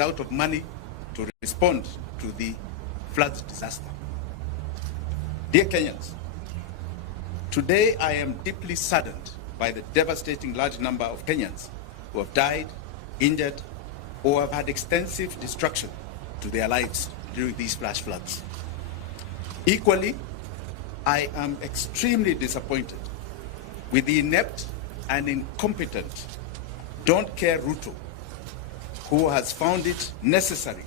out of money to respond to the flood disaster. Dear Kenyans, today I am deeply saddened by the devastating large number of Kenyans who have died, injured, or have had extensive destruction to their lives during these flash floods. Equally, I am extremely disappointed with the inept and incompetent CARE RUTO, who has found it unnecessary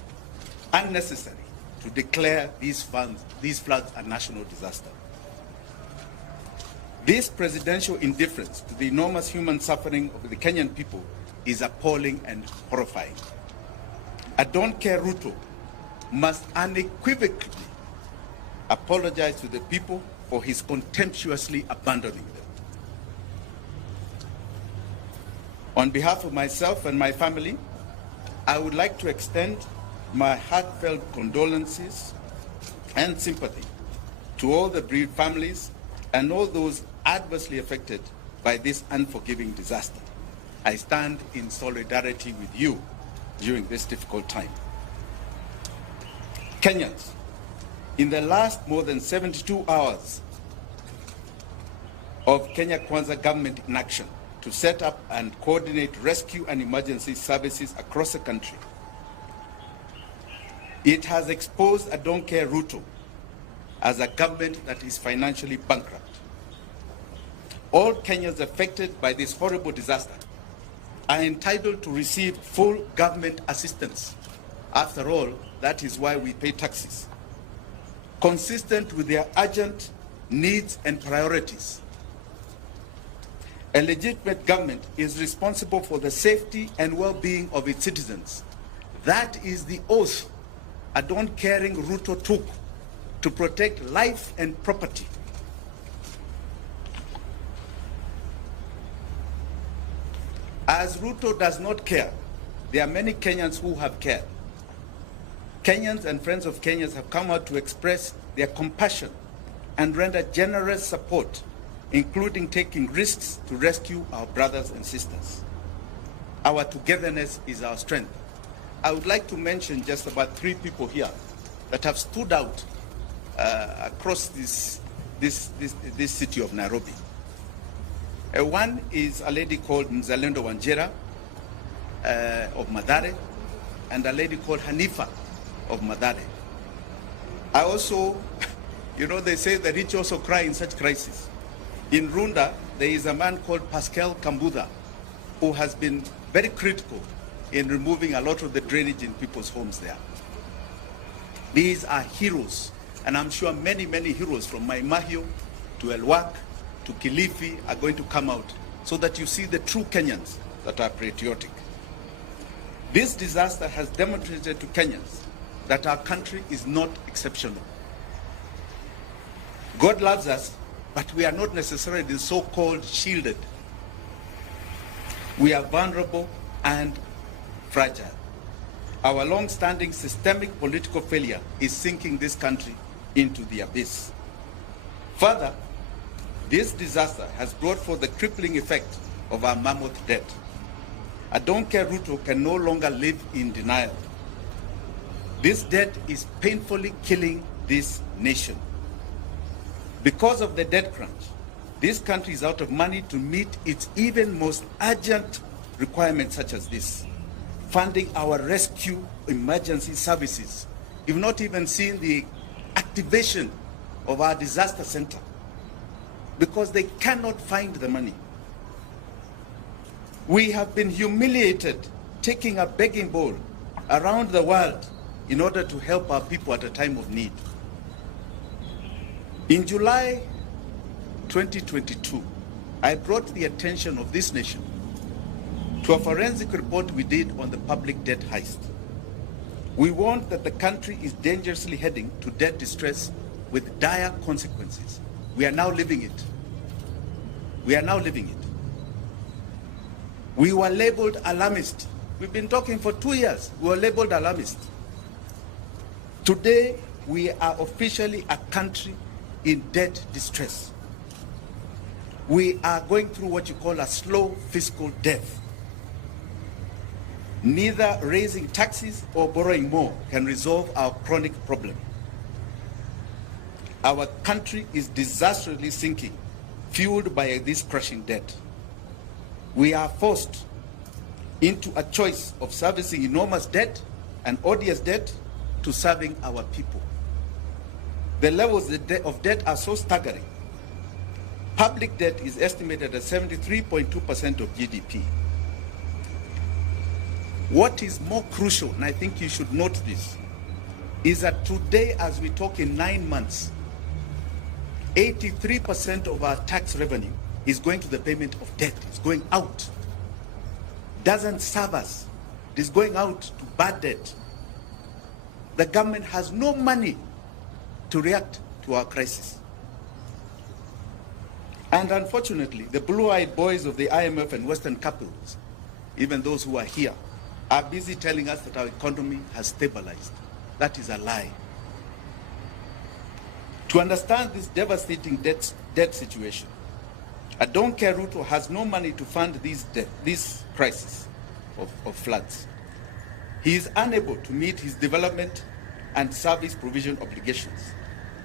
to declare these floods a national disaster. This presidential indifference to the enormous human suffering of the Kenyan people is appalling and horrifying. CARE RUTO must unequivocally apologize to the people for his contemptuously abandoning them. On behalf of myself and my family, I would like to extend my heartfelt condolences and sympathy to all the bereaved families and all those adversely affected by this unforgiving disaster. I stand in solidarity with you during this difficult time. Kenyans, in the last more than 72 hours of Kenya Kwanza government inaction to set up and coordinate rescue and emergency services across the country, it has exposed CARE RUTO as a government that is financially bankrupt. All Kenyans affected by this horrible disaster are entitled to receive full government assistance. After all, that is why we pay taxes, consistent with their urgent needs and priorities. A legitimate government is responsible for the safety and well-being of its citizens. That is the oath a caring RUTO took to protect life and property. As RUTO does not care, there are many Kenyans who have cared. Kenyans and friends of Kenyans have come out to express their compassion and render generous support, including taking risks to rescue our brothers and sisters. Our togetherness is our strength. I would like to mention just about 3 people here that have stood out across this city of Nairobi. One is a lady called Mzalendo Wanjira of Mathare, and a lady called Hanifa of Mathare. I also, they say the rich also cry in such crises. In Runda, there is a man called Pascal Kambudha, who has been very critical in removing a lot of the drainage in people's homes there. These are heroes, and I'm sure many, many heroes from Maimahio to Elwak to Kilifi are going to come out so that you see the true Kenyans that are patriotic. This disaster has demonstrated to Kenyans that our country is not exceptional. God loves us, but we are not necessarily so-called shielded. We are vulnerable and fragile. Our long-standing systemic political failure is sinking this country into the abyss. Further, this disaster has brought forth the crippling effect of our mammoth debt. CARE RUTO can no longer live in denial. This debt is painfully killing this nation. Because of the debt crunch, this country is out of money to meet its even most urgent requirements such as this. Funding our rescue emergency services. You've not even seen the activation of our disaster center because they cannot find the money. We have been humiliated, taking a begging bowl around the world in order to help our people at a time of need. In July 2022, I brought the attention of this nation to a forensic report we did on the public debt heist. We warned that the country is dangerously heading to debt distress with dire consequences. We are now living it. We are now living it. We were labeled alarmist. We've been talking for 2 years. We were labeled alarmist. Today, we are officially a country in debt distress. We are going through what you call a slow fiscal death. Neither raising taxes or borrowing more can resolve our chronic problem. Our country is disastrously sinking, fueled by this crushing debt. We are forced into a choice of servicing enormous debt and odious debt to serving our people. The levels of debt are so staggering. Public debt is estimated at 73.2% of GDP. What is more crucial, and I think you should note this, is that today, as we talk, in 9 months, 83% of our tax revenue is going to the payment of debt. It's going out. Doesn't serve us. It is going out to bad debt. The government has no money to react to our crisis. And unfortunately, the blue-eyed boys of the IMF and Western capitals, even those who are here, are busy telling us that our economy has stabilized. That is a lie. To understand this devastating debt situation, CARE RUTO has no money to fund this crisis of floods. He is unable to meet his development and service provision obligations.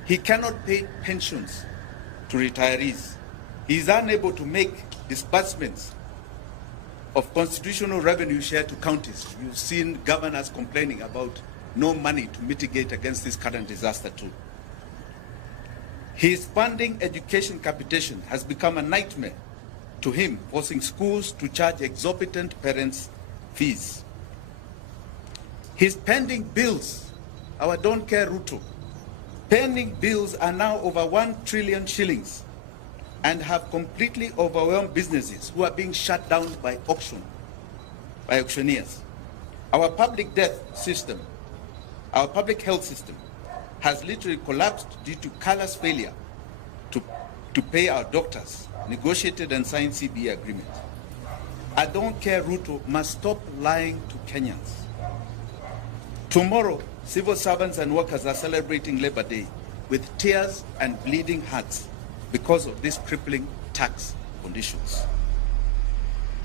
He cannot pay pensions to retirees. He is unable to make disbursements of constitutional revenue share to counties. You've seen governors complaining about no money to mitigate against this current disaster too. His funding education capitation has become a nightmare to him, forcing schools to charge exorbitant parents' fees. His pending bills, our CARE RUTO, pending bills are now over 1 trillion shillings and have completely overwhelmed businesses who are being shut down by auctioneers. Our public health system has literally collapsed due to callous failure to pay our doctors, negotiated and signed CBA agreement. CARE RUTO must stop lying to Kenyans. Tomorrow, civil servants and workers are celebrating Labor Day with tears and bleeding hearts because of these crippling tax conditions.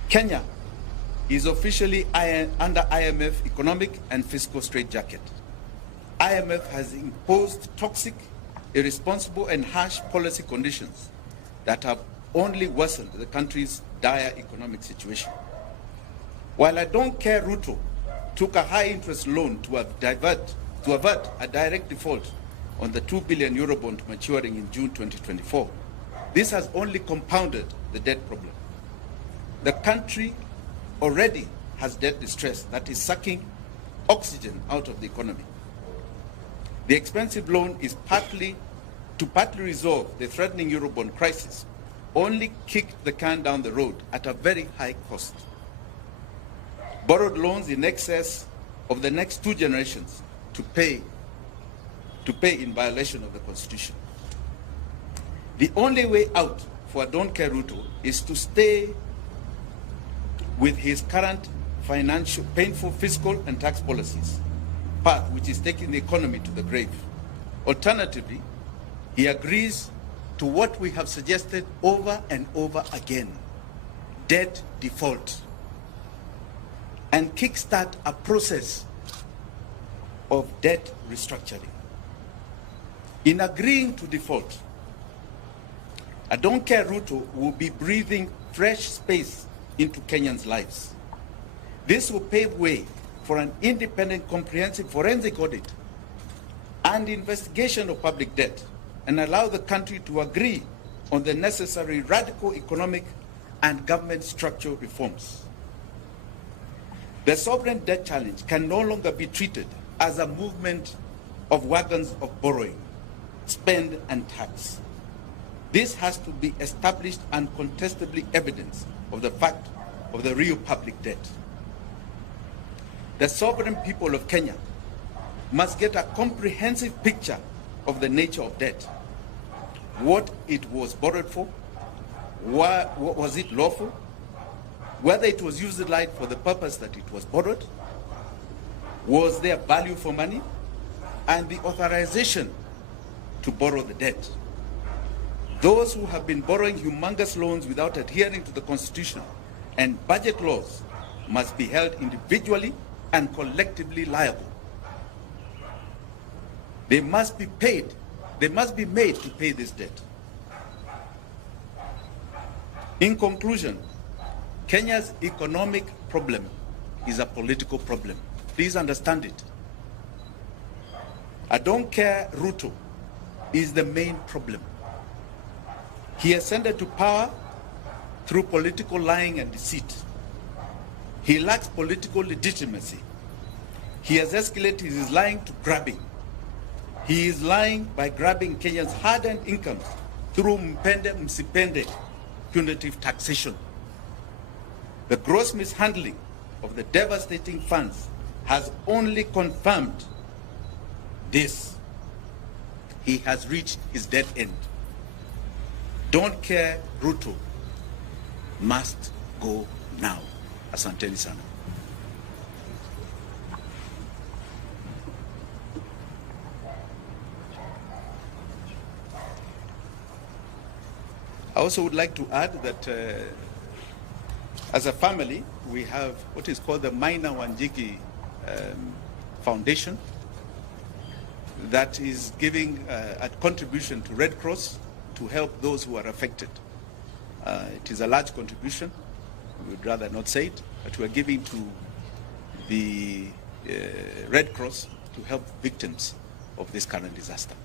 Kenya is officially under IMF economic and fiscal straitjacket. IMF has imposed toxic, irresponsible, and harsh policy conditions that have only worsened the country's dire economic situation. While CARE RUTO took a high-interest loan to avert a direct default on the €2 billion Eurobond maturing in June 2024, this has only compounded the debt problem. The country already has debt distress that is sucking oxygen out of the economy. The expensive loan is partly resolve the threatening Eurobond crisis, only kicked the can down the road at a very high cost. Borrowed loans in excess of the next 2 generations to pay in violation of the Constitution. The only way out for CARE RUTO is to stay with his current painful fiscal and tax policies path, which is taking the economy to the grave. Alternatively, he agrees to what we have suggested over and over again: debt default, and kickstart a process of debt restructuring. In agreeing to default, CARE RUTO will be breathing fresh space into Kenyans' lives. This will pave way for an independent, comprehensive forensic audit and investigation of public debt, and allow the country to agree on the necessary radical economic and government structural reforms. The sovereign debt challenge can no longer be treated as a movement of wagons of borrowing, spend and tax. This has to be established and contestably evidence of the fact of the real public debt. The sovereign people of Kenya must get a comprehensive picture of the nature of debt, what it was borrowed for, was it lawful, whether it was utilized for the purpose that it was borrowed, was there value for money, and the authorization to borrow the debt. Those who have been borrowing humongous loans without adhering to the Constitution and budget laws must be held individually and collectively liable. They must be paid. They must be made to pay this debt. In conclusion, Kenya's economic problem is a political problem. Please understand it. I don't care Ruto is the main problem. He ascended to power through political lying and deceit. He lacks political legitimacy. He has escalated his lying to grabbing. He is lying by grabbing Kenyans' hard-earned incomes through mpende msipende punitive taxation. The gross mishandling of the devastating funds has only confirmed this. He has reached his dead end. Don't care Ruto must go now. Asanteni sana. I also would like to add that as a family, we have what is called the Minor Wanjigi Foundation that is giving a contribution to Red Cross to help those who are affected. It is a large contribution. We would rather not say it, but we are giving to the Red Cross to help victims of this current disaster.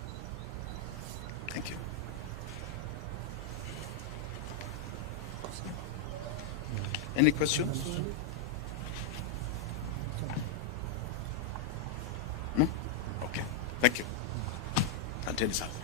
Thank you. Any questions? No? Okay. Thank you. Until this hour.